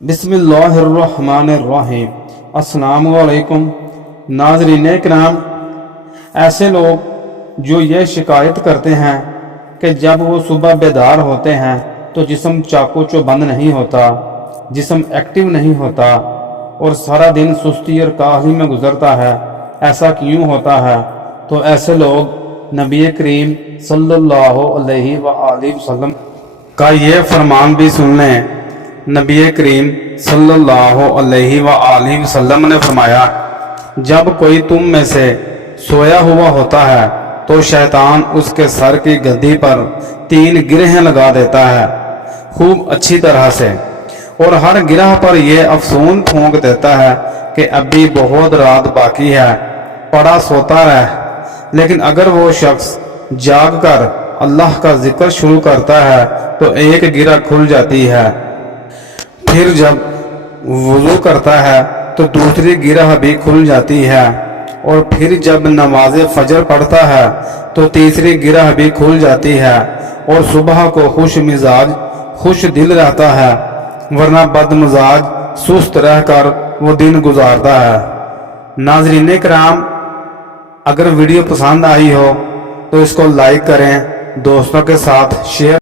बिस्मिल्लाहिर्रहमानिर्रहीम। अस्सलामुअलैकुम नाज़रीन इकराम। ऐसे लोग जो ये शिकायत करते हैं कि जब वो सुबह बेदार होते हैं तो जिस्म चाको चौबंद नहीं होता, जिस्म एक्टिव नहीं होता और सारा दिन सुस्ती और काहली में गुजरता है, ऐसा क्यों होता है? तो ऐसे लोग नबी करीम सल्लल्लाहु अलैहि वसल्लम का ये फरमान भी सुन लें। नबी करीम सल्लल्लाहु अलैहि वसल्लम ने फरमाया, जब कोई तुम में से सोया हुआ होता है तो शैतान उसके सर की गद्दी पर 3 गिरहें लगा देता है खूब अच्छी तरह से, और हर गिरह पर यह अफसून फूंक देता है कि अभी बहुत रात बाकी है, पड़ा सोता रह। लेकिन अगर वो शख्स जाग कर अल्लाह का जिक्र शुरू करता है तो एक गिरह खुल जाती है, फिर जब वुज़ू करता है तो दूसरी गिरह भी खुल जाती है, और फिर जब नमाज फजर पढ़ता है तो तीसरी गिरह भी खुल जाती है, और सुबह को खुश मिजाज खुश दिल रहता है, वरना बदमिजाज सुस्त रहकर वो दिन गुजारता है। नाज़रीन किराम, अगर वीडियो पसंद आई हो तो इसको लाइक करें, दोस्तों के साथ शेयर